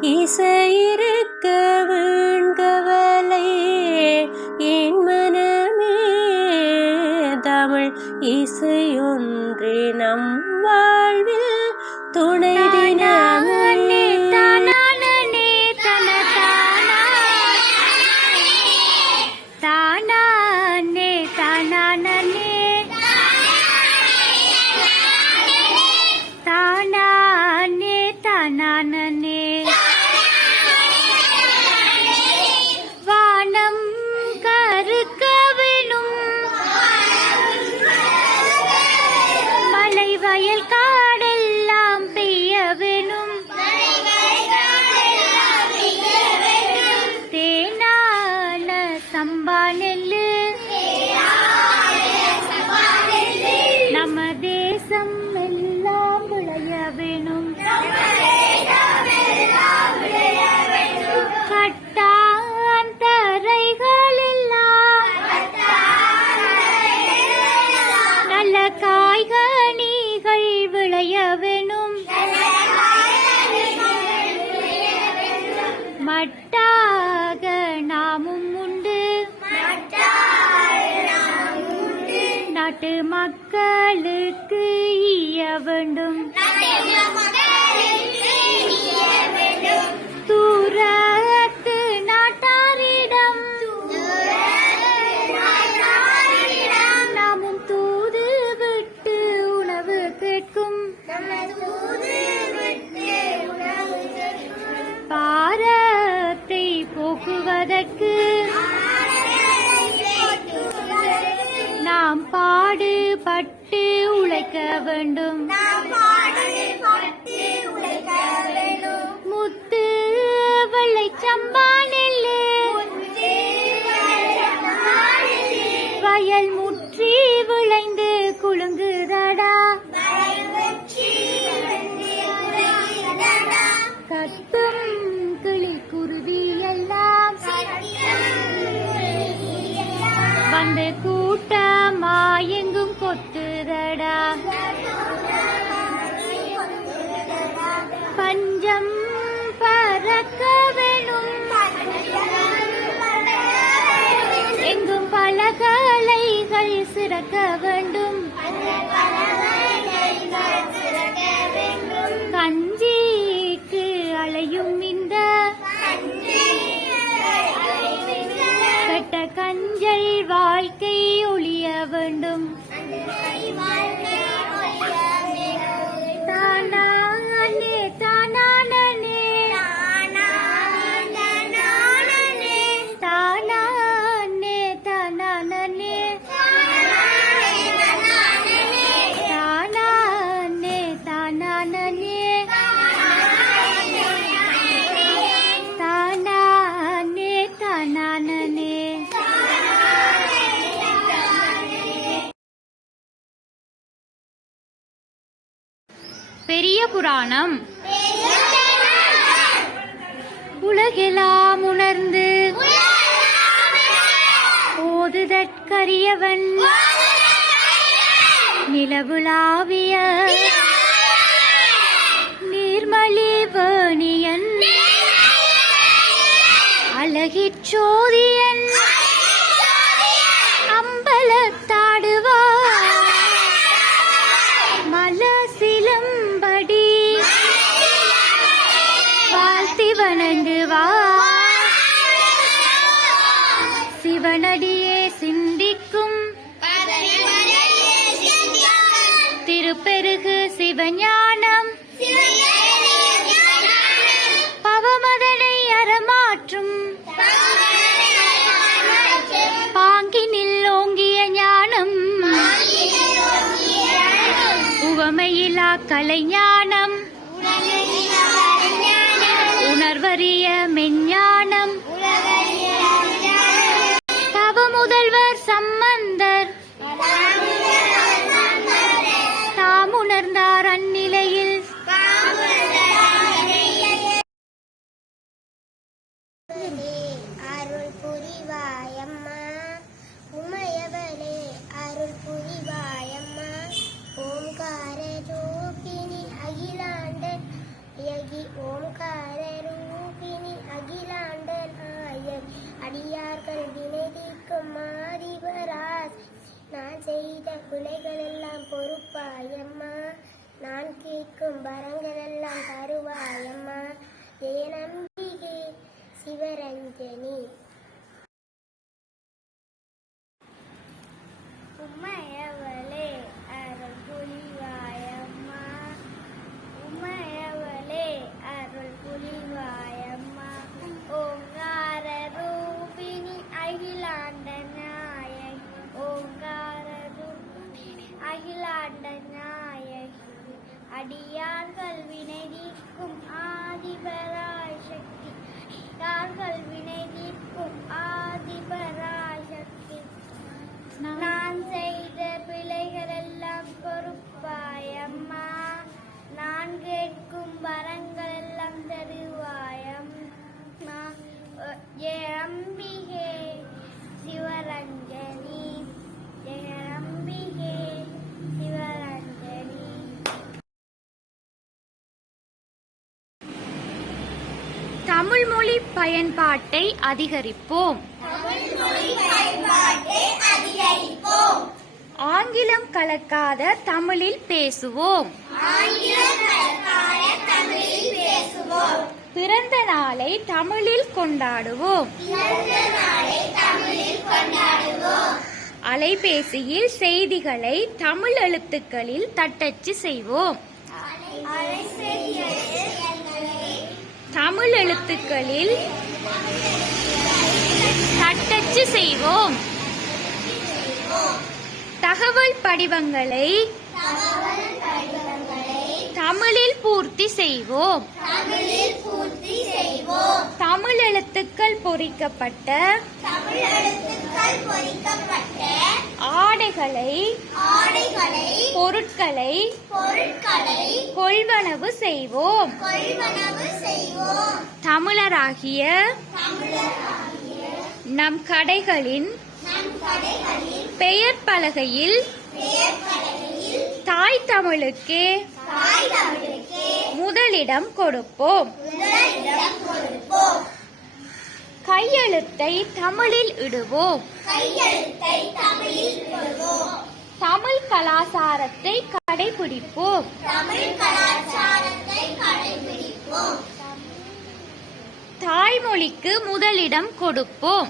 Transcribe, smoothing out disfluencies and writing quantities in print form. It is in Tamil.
இசையிருக்க வீண்கவலை என் மனமே தமிழ் இசையொன்றே நம் வாழ்வில் துணை தினமே தானானே தனதானா தானானே தானானே தானானே தானானே வானம் கருக்க வேணும் மலை வயல் காடெல்லாம் பெய்ய வேணும் தேனான சம்பா நெல்லு நம்ம தேசம் எல்லாம் விளைய வேணும் கட்டான் தரைகள் எல்லாம் நல்ல காய்கனிகள் விளைய வேணும் மட்டாக நாமும் உண்டு நாட்டு மக்களுக்கு ஈய வேண்டும் தூரத்து நாட்டாரிடம் நாமும் தூது விட்டு உணவு கேட்கும் பாரத்தை போக்குவதற்கு நாம் பாடுபட்டு உழைக்க வேண்டும் முத்து வெள்ளை சம்பா நெல்லு வயல் முற்றி விளைந்து குலுங்குதடா கத்தும் கிளி குருவி எல்லாம் வந்து கூட்டமா எங்கும் கொத்துதடா பஞ்சம் பறக்க வேணும் எங்கும் பலகலைகள் சிறக்க வேண்டும் கஞ்சிக்கு அலையும் இந்த கெட்ட கஞ்சல் வாழ்க்கை ஒழிய வேண்டும் தானானே தானானே தானானே தானானே தானானே தானானே தானானே தானானே பெரிய புராணம் உலகெல்லாம் உணர்ந்து ஓதுதற்கரியவன் நிலவுலாவிய நீர்மலி வேணியன் அழகிச்சோதியன் அம்பலத்தாடுவார் மலசிலம்படி வாழ்த்தி வணங்குவார் சிவனடியே சிந்திக்கும் திருப்பெருகு சிவஞானம் பவமதனை அறமாற்றும் பாங்கினில் ஓங்கிய ஞானம் உவமையிலா கலைஞானம் உணர்வறிய மெஞ்ஞானம் தவ முதல்வர் அடியார்கள் வினை தீர்க்கும் ஆதிபராஸ் நான் செய்த பிழைகள் எல்லாம் பொறுப்பாயம்மா நான் கேட்கும் வரங்கள் எல்லாம் தருவாயம்மா என் அம்பிகே சிவரஞ்சனி. உமையவளே அருள் புரிவாயம்மா உமையவளே அருள் புரிவாயம்மா ஓங்கார ரூபிணி அகிலாண்ட நாயகி ஓங்கார ரூபிணி அகிலாண்ட நாயகி அடியார்கள் வினை தீர்க்கும் ஆதிபராய் சக்தி அடியார்கள் வினை தீர்க்கும் ஆதிபராய் சக்தி நான் செய்த பிழைகள் எல்லாம் பொறுப்பாயம்மா நான் கேட்கும் வரங்கள் எல்லாம் தருவாயம்மா என் அம்பிகே சிவரஞ்சனி என் அம்பிகே சிவரஞ்சனி. தமிழ் மொழி பயன்பாட்டை அதிகரிப்போம். ஆங்கிலம் கலக்காத தமிழில் பேசுவோம். பிறந்த நாளை தமிழில் கொண்டாடுவோம். அலைபேசியில் செய்திகளை தமிழ் எழுத்துக்களில் தட்டச்சு செய்வோம். தமிழ் எழுத்துக்களில் தட்டச்சு செய்வோம். தகவல் படிவங்களை தமிழில் பூர்த்தி செய்வோம். தமிழ் எழுத்துக்கள் பொறிக்கப்பட்ட ஆடைகளை பொருட்களை கொள்வனவு செய்வோம். தமிழராகிய நம் கடைகளின் பெயர் பலகையில் தாய் தமிழுக்கே முதலிடம் கொடுப்போம். கையெழுத்தை தமிழில் இடுவோம். தமிழ் கலாச்சாரத்தை கடைபிடிப்போம். தாய்மொழிக்கு முதலிடம் கொடுப்போம்.